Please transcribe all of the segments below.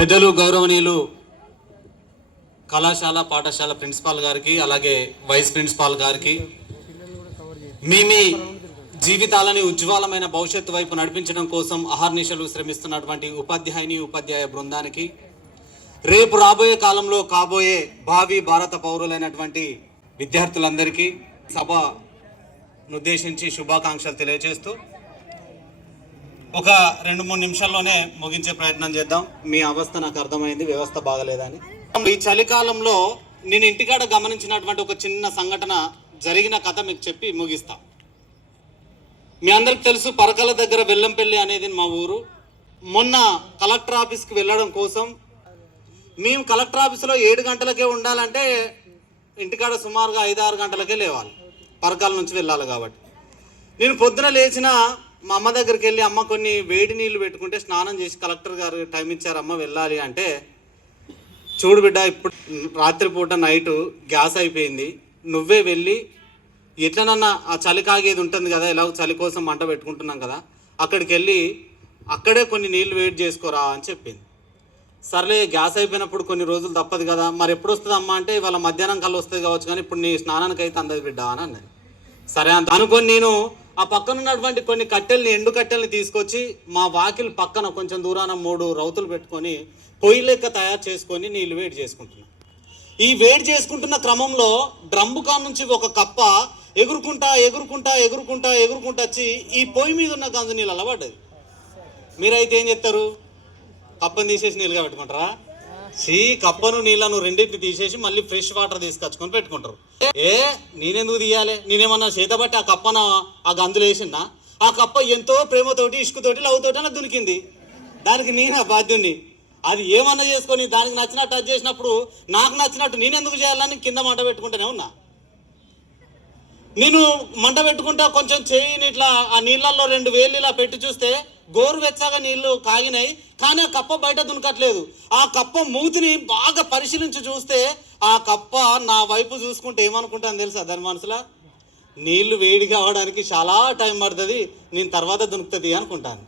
పెద్దలు గౌరవనీయులు కళాశాల పాఠశాల ప్రిన్సిపాల్ గారికి అలాగే వైస్ ప్రిన్సిపాల్ గారికి మీ మీ జీవితాలని ఉజ్వలమైన భవిష్యత్తు వైపు నడిపించడం కోసం అహర్నిశలు శ్రమిస్తున్నటువంటి ఉపాధ్యాయుని ఉపాధ్యాయ బృందానికి రేపు రాబోయే కాలంలో కాబోయే భావి భారత పౌరులైనటువంటి విద్యార్థులందరికీ సభను ఉద్దేశించి శుభాకాంక్షలు తెలియజేస్తూ ఒక రెండు మూడు నిమిషాల్లోనే ముగించే ప్రయత్నం చేద్దాం. మీ అవస్థ నాకు అర్థమైంది వ్యవస్థ బాగలేదని. ఈ చలికాలంలో నేను ఇంటికాడ గమనించినటువంటి ఒక చిన్న సంఘటన జరిగిన కథ మీకు చెప్పి ముగిస్తా. మీ అందరికి తెలుసు పరకల దగ్గర వెల్లంపల్లి అనేది మా ఊరు. మొన్న కలెక్టర్ ఆఫీస్కి వెళ్ళడం కోసం మేము కలెక్టర్ ఆఫీస్లో ఏడు గంటలకే ఉండాలంటే ఇంటికాడ సుమారుగా ఐదు ఆరు గంటలకే లేవాలి. పరకాల నుంచి వెళ్ళాలి కాబట్టి. నేను పొద్దున లేచిన మా అమ్మ దగ్గరికి వెళ్ళి అమ్మ కొన్ని వేడి నీళ్ళు పెట్టుకుంటే స్నానం చేసి కలెక్టర్ గారు టైం ఇచ్చారు అమ్మ వెళ్ళాలి అంటే చూడు బిడ్డ ఇప్పుడు రాత్రిపూట నైటు గ్యాస్ అయిపోయింది నువ్వే వెళ్ళి ఎట్లనన్నా ఆ చలి కాగేది ఉంటుంది కదా ఎలా చలి కోసం మంట పెట్టుకుంటున్నాం కదా అక్కడికి వెళ్ళి అక్కడే కొన్ని నీళ్ళు వెయిట్ చేసుకోరా అని చెప్పింది. సర్లే గ్యాస్ అయిపోయినప్పుడు కొన్ని రోజులు తప్పదు కదా మరి ఎప్పుడు వస్తుంది అమ్మ? అంటే ఇవాళ మధ్యాహ్నం కల్లా వస్తుంది కావచ్చు కానీ ఇప్పుడు నీ స్నానానికి అయితే అందదు బిడ్డ అని అన్నది. సరే అంత అనుకొని నేను ఆ పక్కన ఉన్నటువంటి కొన్ని కట్టెల్ని ఎండు కట్టెల్ని తీసుకొచ్చి మా వాకిలి పక్కన కొంచెం దూరాన మూడు రౌతులు పెట్టుకొని పొయ్యి లెక్క తయారు చేసుకొని నీళ్ళు వేడి చేసుకుంటున్నాను ఈ వేడి చేసుకుంటున్న క్రమంలో డ్రమ్ము కాన్ నుంచి ఒక కప్ప ఎగురుకుంటా ఎగురుకుంటా ఎగురుకుంటా ఎగురుకుంటా వచ్చి ఈ పొయ్యి మీద ఉన్న గంజు నీళ్ళు అలవాటు మీరైతే ఏం చెప్తారు కప్పని తీసేసి నీళ్ళుగా పెట్టుకుంటారా? సీ కప్పను నీళ్ళను రెండింటిని తీసేసి మళ్ళీ ఫ్రెష్ వాటర్ తీసుకొచ్చుకొని పెట్టుకుంటారు. ఏ నేనెందుకు తీయాలి? నేనేమన్నా చేతబట్టి ఆ కప్పన ఆ గందులు వేసిందా ఆ కప్ప ఎంతో ప్రేమతోటి ఇసుకతోటి లవ్ తోటి అన్న దునికింది. దానికి నేను బాధ్యుణ్ణి? అది ఏమన్నా చేసుకొని దానికి నచ్చినట్టు అది చేసినప్పుడు నాకు నచ్చినట్టు నేనెందుకు చేయాలని కింద మంట పెట్టుకుంటూనే ఉన్నా? నేను మంట పెట్టుకుంటా కొంచెం చేయిని ఇట్లా ఆ నీళ్ళల్లో రెండు వేలు ఇలా పెట్టి చూస్తే గోరువెచ్చగా నీళ్ళు కాగినాయి కానీ ఆ కప్ప బయట దునకట్లేదు. ఆ కప్ప మూతిని బాగా పరిశీలించి చూస్తే ఆ కప్ప నా వైపు చూసుకుంటే ఏమనుకుంటాను తెలుసా దాని మనసులో? నీళ్ళు వేడి కావడానికి చాలా టైం పడుతుంది నేను తర్వాత దునుకుతుంది అనుకుంటాను.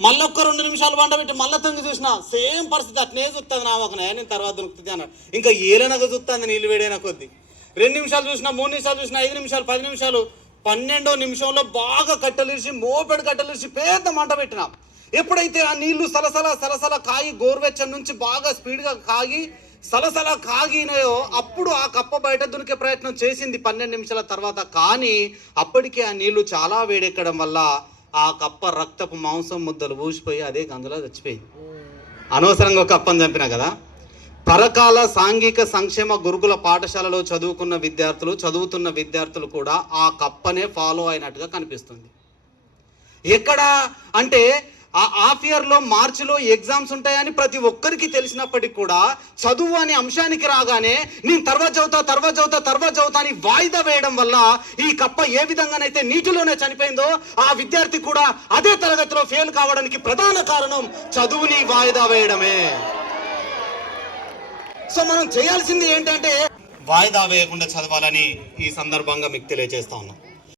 మళ్ళీ ఒక్క రెండు నిమిషాలు పండబెట్టి మళ్ళీ తొంగి చూసిన సేమ్ పరిస్థితి అట్నే చూస్తుంది నా ఒక నేను తర్వాత దొరుకుతుంది అన్నాడు. ఇంకా ఏలనగా చూస్తుంది నీళ్ళు వేడైన కొద్ది. రెండు నిమిషాలు చూసినా మూడు నిమిషాలు చూసినా ఐదు నిమిషాలు పది నిమిషాలు పన్నెండో నిమిషంలో బాగా కట్టలేసి మోపెడు కట్టలేసి పెద్ద మంట పెట్టిన. ఎప్పుడైతే ఆ నీళ్ళు సలసల సలసల కాగి గోరువెచ్చని నుంచి బాగా స్పీడ్గా కాగి సలసల కాగినాయో అప్పుడు ఆ కప్ప బయట దునికే ప్రయత్నం చేసింది పన్నెండు నిమిషాల తర్వాత. కానీ అప్పటికే ఆ నీళ్ళు చాలా వేడెక్కడం వల్ల ఆ కప్ప రక్తపు మాంసం ముద్దలు ఊసిపోయి అదే గందులో చచ్చిపోయింది. అనవసరంగా ఒక కప్పని చంపినా కదా? పరకాల సాంఘిక సంక్షేమ గురుకుల పాఠశాలలో చదువుకున్న విద్యార్థులు చదువుతున్న విద్యార్థులు కూడా ఆ కప్పనే ఫాలో అయినట్టుగా కనిపిస్తుంది. ఎక్కడ అంటే ఆ హాఫ్ ఇయర్లో మార్చిలో ఎగ్జామ్స్ ఉంటాయని ప్రతి ఒక్కరికి తెలిసినప్పటికీ కూడా చదువు అనే అంశానికి రాగానే నేను తర్వాత చదువుతా తర్వాత చదువుతా తర్వాత చదువుతా అని వాయిదా వేయడం వల్ల ఈ కప్ప ఏ విధంగానైతే నీటిలోనే చనిపోయిందో ఆ విద్యార్థి కూడా అదే తరగతిలో ఫెయిల్ కావడానికి ప్రధాన కారణం చదువుని వాయిదా వేయడమే. సో మనం చేయాల్సింది ఏంటంటే వాయిదా వేయకుండా చదవాలని ఈ సందర్భంగా మీకు తెలియజేస్తా ఉన్నాం.